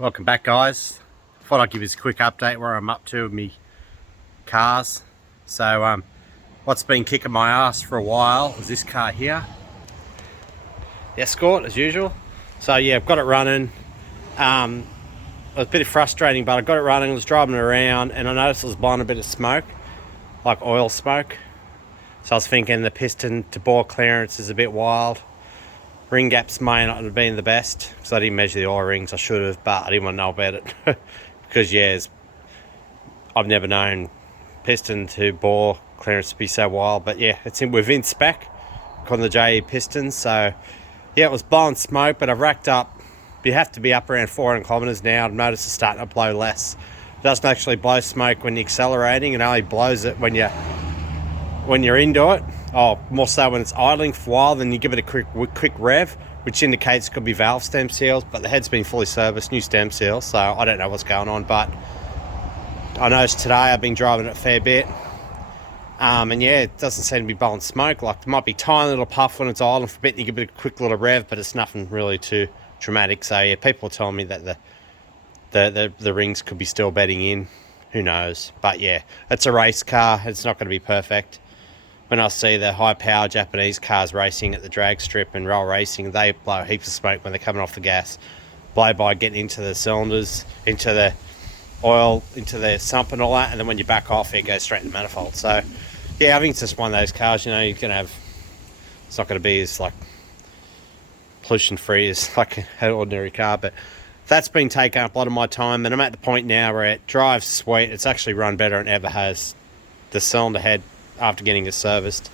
Welcome back, guys. Thought I'd give you a quick update where I'm up to with me cars. So what's been kicking my ass for a while is this car here, the Escort, as usual. So yeah, I've got it running. It was a bit frustrating, but I got it running. I was driving it around and I noticed it was blowing a bit of smoke, like oil smoke. So I was thinking the piston to bore clearance is a bit wild. Ring gaps may not have been the best because I didn't measure the oil rings. I should have, but I didn't want to know about it because I've never known piston to bore clearance to be so wild. But yeah, it's within spec on the JE pistons. So yeah, it was blowing smoke, but I've racked up. You have to be up around 400 kilometers now. I've noticed it's starting to blow less. It doesn't actually blow smoke when you're accelerating. It only blows it when you're into it. Oh, more so when it's idling for a while, then you give it a quick rev, which indicates it could be valve stem seals, but the head's been fully serviced, new stem seals, so I don't know what's going on. But I noticed today I've been driving it a fair bit, and yeah, it doesn't seem to be blowing smoke. Like, there might be a tiny little puff when it's idling for a bit, and you give it a quick little rev, but it's nothing really too dramatic. So yeah, people are telling me that the rings could be still bedding in. Who knows? But yeah, it's a race car. It's not going to be perfect. When I see the high-power Japanese cars racing at the drag strip and roll racing, they blow heaps of smoke when they're coming off the gas. Blow by getting into the cylinders, into the oil, into the sump and all that, and then when you back off, it goes straight in the manifold. So, yeah, I think it's just one of those cars, you know, you're going to have... It's not going to be as, like, pollution-free as, like, an ordinary car, but that's been taking up a lot of my time, and I'm at the point now where it drives sweet. It's actually run better than it ever has. The cylinder head, after getting it serviced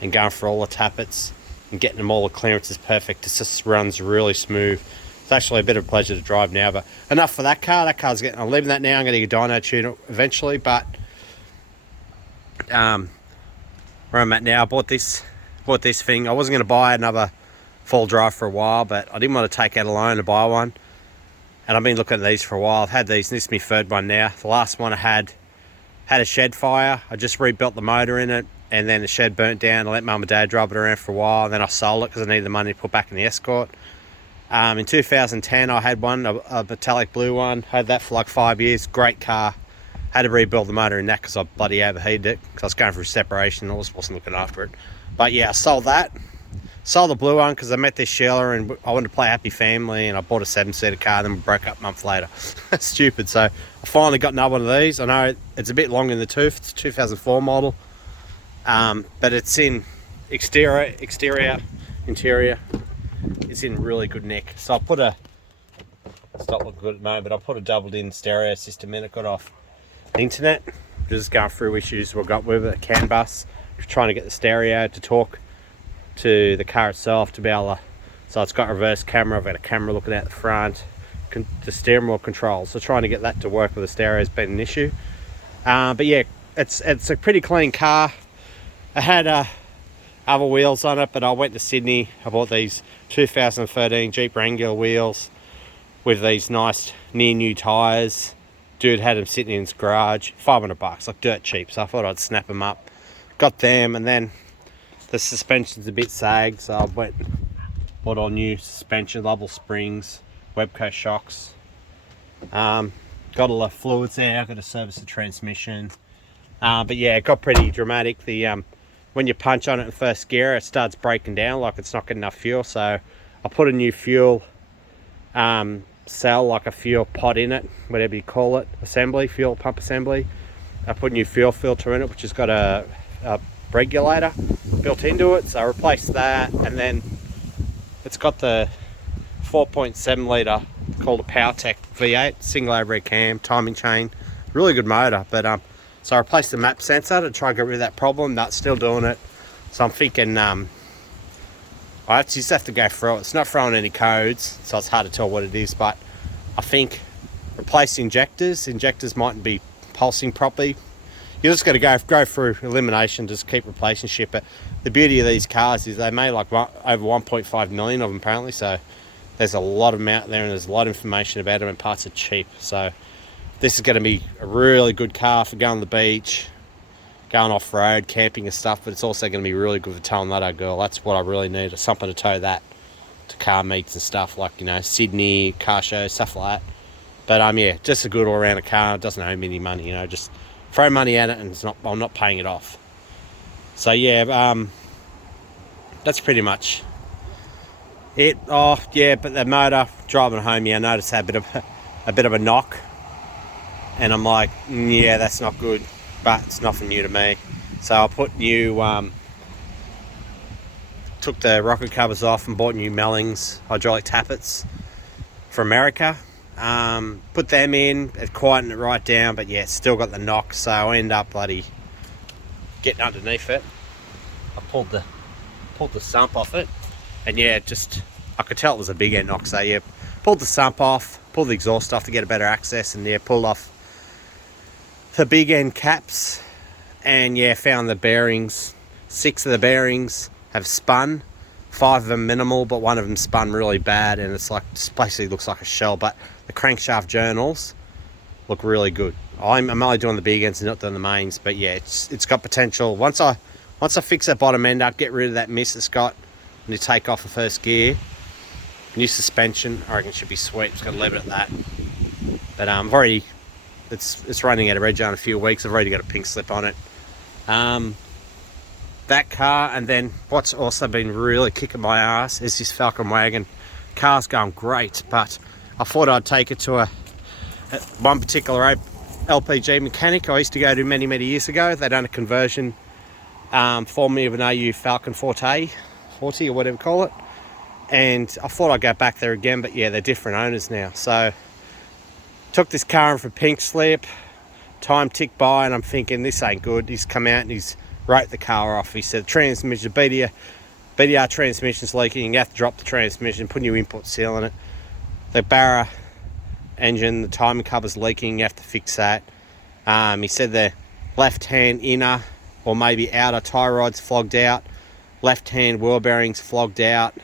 and going for all the tappets and getting them all the clearances perfect, it just runs really smooth. It's actually a bit of a pleasure to drive now. But enough for that car. That car's getting... I'm leaving that now. I'm going to get a dyno tuner eventually. But where I'm at now, I bought this thing. I wasn't going to buy another full drive for a while, but I didn't want to take out a loan to buy one. And I've been looking at these for a while. I've had these, and this is my third one now. The last one I had a shed fire. I just rebuilt the motor in it, and then the shed burnt down. I let mum and dad drive it around for a while, and then I sold it because I needed the money to put back in the Escort. In 2010, I had one, a metallic blue one. Had that for like 5 years. Great car. Had to rebuild the motor in that because I bloody overheated it because I was going through separation. I wasn't looking after it. But yeah, I sold that. Sold the blue one because I met this Sheila and I wanted to play Happy Family, and I bought a 7-seater car, then we broke up a month later. Stupid. So I finally got another one of these. I know it's a bit long in the tooth. It's a 2004 model. But it's in exterior, interior. It's in really good nick. So I put it's not looking good at the moment, but I put a doubled in stereo system in it. Got off the internet. Just going through issues we got with it. CAN bus. Trying to get the stereo to talk to the car itself to be able to... So it's got reverse camera. I've got a camera looking out the front. The steering wheel controls. So trying to get that to work with the stereo has been an issue. But yeah, it's a pretty clean car. I had other wheels on it, but I went to Sydney. I bought these 2013 Jeep Wrangler wheels with these nice near new tyres. Dude had them sitting in his garage. $500, like dirt cheap. So I thought I'd snap them up. Got them, and then the suspension's a bit sagged, so I went and bought all new suspension, level springs, Webco shocks. Got all the fluids there. I've got to service the transmission. But yeah, it got pretty dramatic. The when you punch on it in first gear, it starts breaking down like it's not getting enough fuel. So I put a new fuel cell, like a fuel pod in it, whatever you call it, fuel pump assembly. I put a new fuel filter in it, which has got a regulator built into it, so I replaced that. And then it's got the 4.7 litre called a PowerTech V8 single overhead cam, timing chain, really good motor. But so I replaced the map sensor to try and get rid of that problem. That's still doing it. So I'm thinking I just have to go through it. It's not throwing any codes, so it's hard to tell what it is, but I think replace injectors mightn't be pulsing properly. You just got to go through elimination, just keep replacing shit. But the beauty of these cars is they made like over 1.5 million of them apparently, so there's a lot of them out there and there's a lot of information about them, and parts are cheap. So this is going to be a really good car for going to the beach, going off-road, camping and stuff, but it's also going to be really good for towing that old girl. That's what I really need, something to tow that to car meets and stuff, like, you know, Sydney, car shows, stuff like that. But yeah, just a good all-round car. It doesn't owe me any money, you know, just throw money at it and I'm not paying it off. So yeah, that's pretty much it. Oh yeah, but the motor, driving home, yeah, I noticed I had a bit of a knock. And I'm like, yeah, that's not good, but it's nothing new to me. So I put took the rocket covers off and bought new Mellings hydraulic tappets for America. Put them in, it quietened it right down, but yeah, still got the knock, so I end up bloody getting underneath it. I pulled the sump off it, and yeah, I could tell it was a big end knock, so yeah, pulled the sump off, pulled the exhaust off to get a better access, and yeah, pulled off the big end caps, and yeah, found the bearings. 6 of the bearings have spun, 5 of them minimal, but one of them spun really bad, and it's like, just basically looks like a shell. But the crankshaft journals look really good. I'm only doing the big ends and not doing the mains, but yeah, it's got potential. Once I fix that bottom end up, get rid of that miss it's got, and you take off the first gear, new suspension, I reckon it should be sweet. Just got to leave it at that. But I've already, it's running out of reg in a few weeks. I've already got a pink slip on it. That car, and then what's also been really kicking my ass is this Falcon wagon. Car's going great, but I thought I'd take it to one particular LPG mechanic I used to go to many years ago. They done a conversion for me of an AU Falcon 40 or whatever you call it, and I thought I'd go back there again, but yeah, they're different owners now. So took this car in for pink slip, time ticked by, and I'm thinking this ain't good. He's come out and he's wrote the car off. He said transmission, BDR transmission's leaking, you have to drop the transmission, put new input seal in it. The Barra engine, the timing cover's leaking, you have to fix that. He said the left hand inner or maybe outer tie rod's flogged out, left hand wheel bearings flogged out.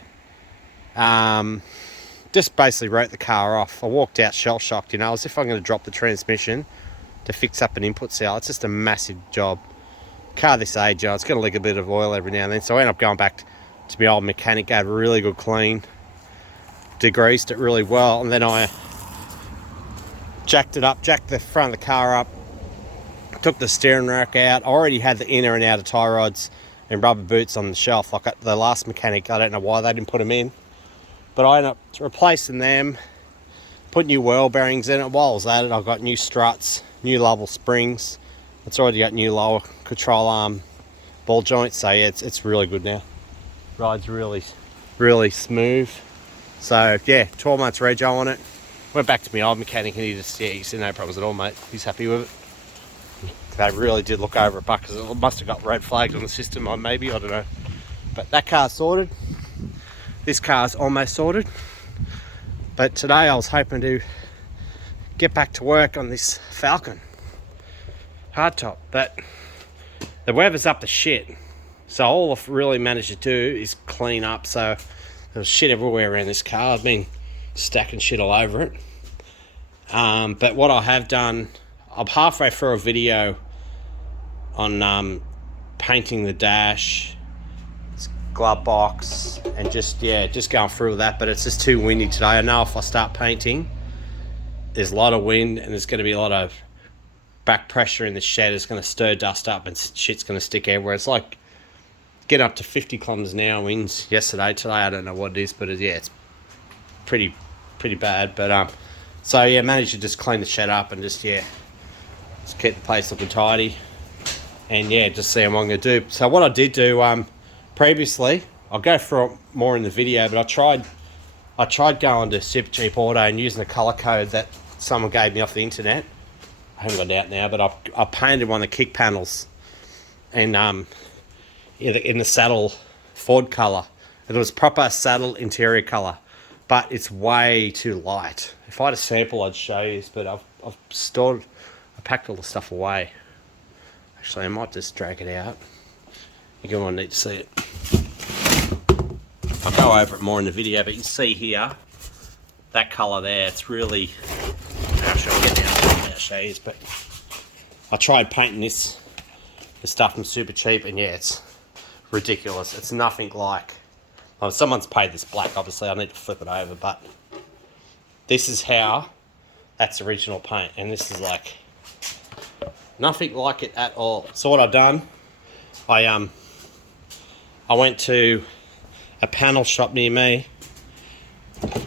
Just basically wrote the car off. I walked out shell shocked, you know, as if I'm going to drop the transmission to fix up an input seal. It's just a massive job. Car this age, it's going to leak a bit of oil every now and then, so I ended up going back to my old mechanic, gave a really good clean, degreased it really well, and then I jacked the front of the car up, took the steering rack out. I already had the inner and outer tie rods and rubber boots on the shelf. Like the last mechanic, I don't know why they didn't put them in, but I ended up replacing them, put new wheel bearings in it. While I was at it, I got new struts, new level springs. It's already got new lower control arm ball joints, so yeah, it's really good now. Rides really smooth. So yeah, 12 months rego on it. Went back to my old mechanic and he said no problems at all, mate. He's happy with it. They really did look over it, because it must have got red flags on the system, or maybe, I don't know. But that car's sorted. This car's almost sorted. But today I was hoping to get back to work on this Falcon hardtop, but the weather's up to shit. So all I've really managed to do is clean up. So there's shit everywhere around this car. I've been stacking shit all over it. But what I have done, I'm halfway through a video on painting the dash, glove box, and just going through that. But it's just too windy today. I know if I start painting, there's a lot of wind and there's going to be a lot of back pressure in the shed. Is going to stir dust up and shit's going to stick everywhere. It's like get up to 50 kilometers an hour winds yesterday. Today I don't know what it is, but it's pretty bad. But so yeah, managed to just clean the shed up and just keep the place looking tidy, and yeah, just see what I'm going to do. So what I did do previously, I'll go through it more in the video, but I tried going to Supercheap Auto and using the colour code that someone gave me off the internet. I haven't got it out now, but I painted one of the kick panels and in the saddle Ford colour. It was proper saddle interior colour, but it's way too light. If I had a sample, I'd show you this, but I packed all the stuff away. Actually, I might just drag it out. You're going to need to see it. I'll go over it more in the video, but you can see here, that colour there, it's really, I'll show you, but I tried painting this stuff from Supercheap, and yeah, it's ridiculous. It's nothing like, someone's paid this black, obviously I need to flip it over, but this is how That's original paint, and this is like nothing like it at all. So what I've done, I went to a panel shop near me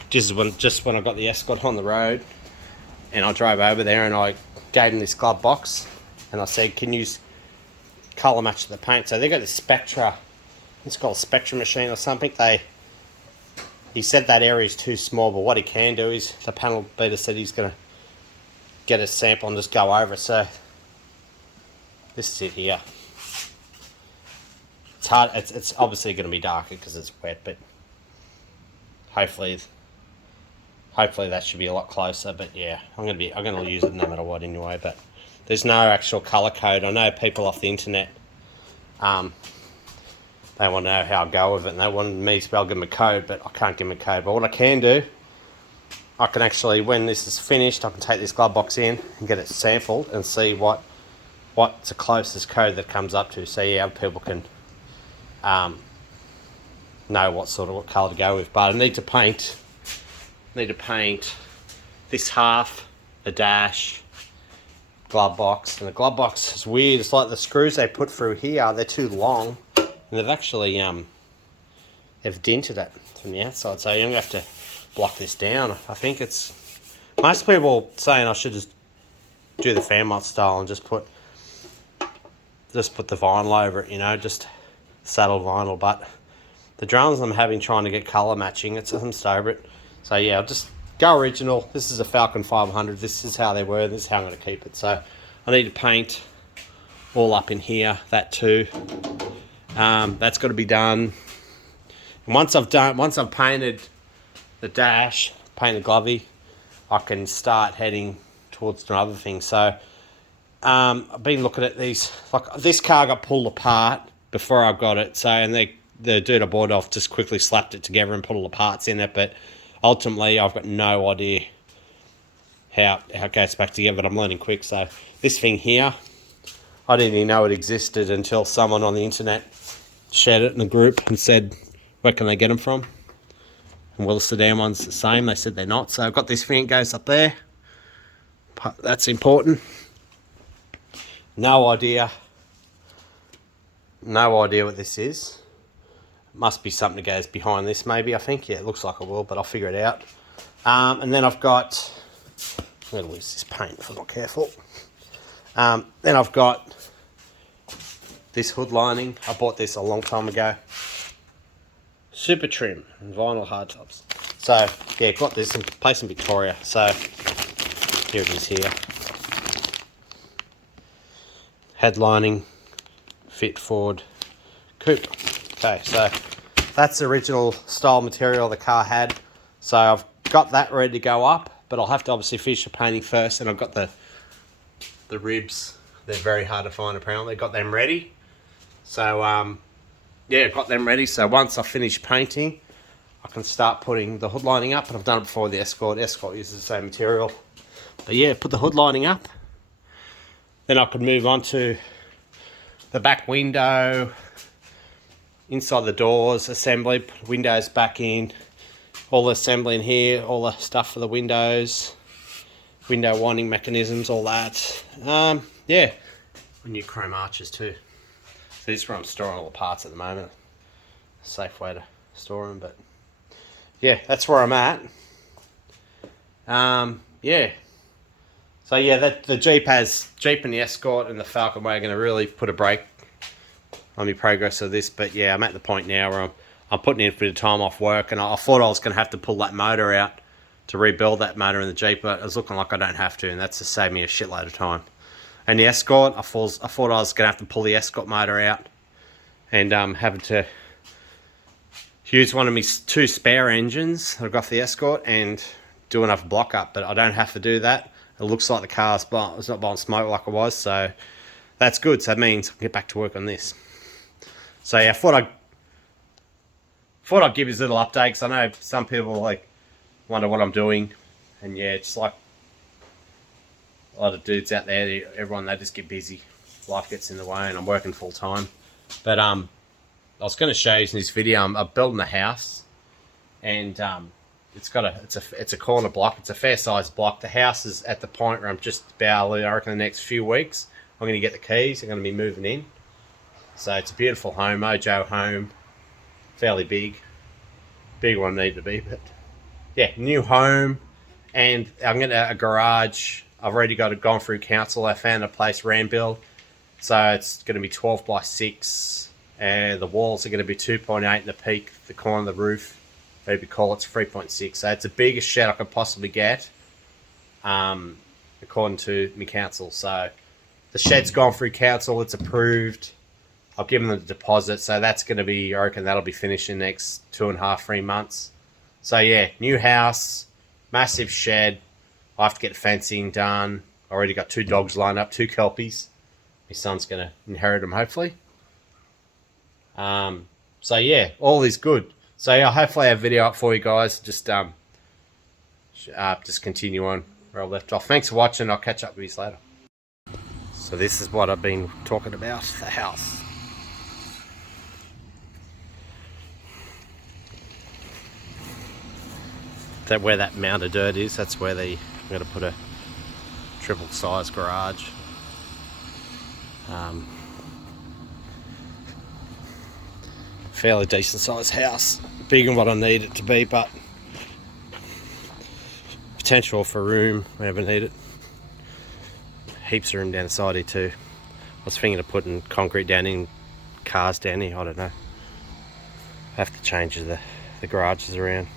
just when I got the Escort on the road, and I drove over there and I gave them this glove box and I said, can you colour match the paint? So they got this Spectra, it's called a Spectra machine or something. He said that area is too small, but what he can do is, the panel beater said he's going to get a sample and just go over it. So this is it here. It's hard, it's obviously going to be darker because it's wet, but hopefully that should be a lot closer. But yeah, I'm going to use it no matter what anyway. But there's no actual color code. I know people off the internet, they want to know how I go with it, and they want me to be able to give them a code, but I can't give them a code. But what I can do, I can actually, when this is finished, I can take this glove box in and get it sampled and see what's the closest code that comes up to. So yeah, people can know what colour to go with. But I need to paint this half, the dash, glove box. And the glove box is weird. It's like the screws they put through here, they're too long, and they've actually they've dented it from the outside. So I'm going to have to block this down. I think it's, most people saying I should just do the Fairmont style and just put the vinyl over it, you know, just saddle vinyl. But the drones I'm having trying to get colour matching, I'm so over it. So yeah, I'll just go original. This is a Falcon 500. This is how they were. This is how I'm going to keep it. So I need to paint all up in here, that too. That's got to be done. And once I've painted the dash, painted glovey, I can start heading towards some other things. So I've been looking at these. Like this car got pulled apart before I got it. So, and the dude I bought off just quickly slapped it together and put all the parts in it. But ultimately, I've got no idea how it goes back together, but I'm learning quick. So this thing here, I didn't even know it existed until someone on the internet shared it in a group and said, where can they get them from? And Willis Sedan one's the same. They said they're not. So I've got this thing that goes up there. That's important. No idea what this is. Must be something that goes behind this maybe, I think. Yeah, it looks like it will, but I'll figure it out. And then I've got, I'm going to lose this paint if I'm not careful. Then I've got this hood lining. I bought this a long time ago. Super trim and vinyl hardtops. So yeah, got this in place in Victoria. So here it is here. Headlining, fit Ford coupe. Okay, so that's the original style material the car had. So I've got that ready to go up, but I'll have to obviously finish the painting first. And I've got the ribs. They're very hard to find apparently. Got them ready. So yeah, got them ready. So once I finish painting, I can start putting the hood lining up. And I've done it before with the Escort. Escort uses the same material. But yeah, put the hood lining up. Then I could move on to the back window, inside the doors, assembly, windows back in, all the assembly in here, all the stuff for the windows, window winding mechanisms, all that. Yeah, new chrome arches too. So this is where I'm storing all the parts at the moment. Safe way to store them, but yeah, that's where I'm at. Yeah. So yeah, the Jeep and the Escort and the Falcon wagon are really put a brake on my progress of this. But yeah, I'm at the point now where I'm putting in a bit of time off work, and I thought I was going to have to pull that motor out to rebuild that motor in the Jeep, but it's looking like I don't have to, and that's just saved me a shitload of time. And the Escort, I thought I was going to have to pull the Escort motor out and having to use one of my 2 spare engines that I've got for the Escort and do another block up, but I don't have to do that. It looks like the car's it's not blowing smoke like it was, so that's good. So that means I can get back to work on this. So yeah, I thought I'd give you a little update, because I know some people like wonder what I'm doing, and yeah, it's like a lot of dudes out there, everyone, they just get busy. Life gets in the way, and I'm working full time. But I was going to show you in this video, I'm building a house, and it's a corner block. It's a fair sized block. The house is at the point where I'm just about, I reckon, the next few weeks I'm going to get the keys. I'm going to be moving in. So it's a beautiful home, Mojo home, fairly big one need to be, but yeah, new home, and I'm going to a garage. I've already gone through council. I found a place Rambill, so it's going to be 12 by 6, and the walls are going to be 2.8 in the peak, the corner of the roof. Maybe call it's 3.6. So it's the biggest shed I could possibly get, according to my council. So the shed's gone through council. It's approved. I've given them the deposit. So that's going to be, I reckon that'll be finished in the next 2.5, 3 months. So yeah, new house, massive shed. I have to get the fencing done. I already got 2 dogs lined up, 2 Kelpies. My son's going to inherit them, hopefully. So yeah, all is good. So yeah, hopefully I have a video up for you guys. Just continue on where I left off. Thanks for watching. I'll catch up with you later. So this is what I've been talking about, the house. That where that mound of dirt is, that's where I'm going to put a triple size garage. Fairly decent sized house, bigger than what I need it to be, but potential for room whenever needed. Heaps of room down the side here too. I was thinking of putting concrete down in, cars down here, I don't know. I have to change the garages around.